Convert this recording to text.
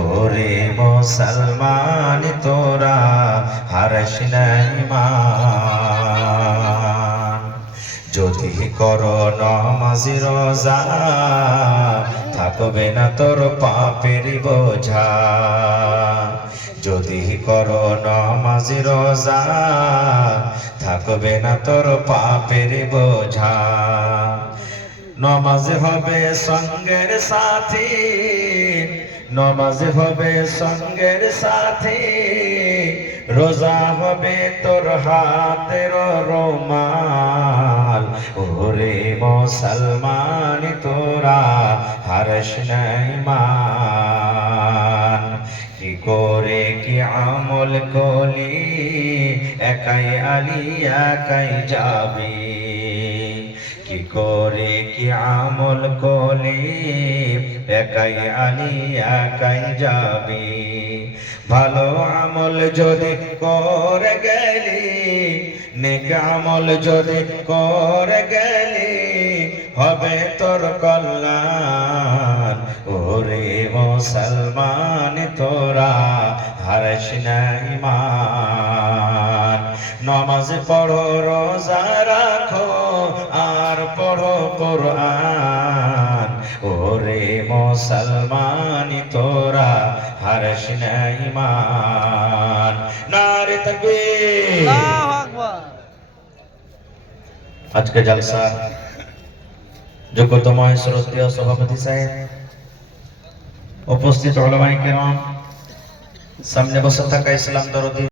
ওরে মুসলমান তোরা হারস নাই মান। যদি করো নামাজ রোজা থাকবে না তোর পাপের বোঝা। যদি করো নামাজ রোজা থাকবে না তোর পাপের বোঝা। নমাজ হবে সঙ্গের সাথী, নমাজ হবে সঙ্গের সাথী, রোজা হবে তোর হাতের রুমাল। ওরে মুসলমান তোরা হারস নাই মান। কি করে কি আমল কলি একাই আলী একাই যাবি। কি করে কি আমল কলি একাই আলী একাই যাবি। ভালো আমল যদি করে গেলি, নেক আমল যদি করে গেলি, হবে তোর কল্যাণ। ওরে মুসলমান তোরা হারস নাই মান। নামাজ পড়ো রোজা রাখো আর পড়ো কোরআন। ওরে মুসলমান তোরা হারস নাই মান। নারে তাকবীর। আল্লাহু আকবার। আজকে জলসা যোগ্যতম শ্রদ্ধেয় সভাপতি সাহেব, উপস্থিত উলামায়ে কেরাম, সামনে বসে থাকা ইসলাম দরদি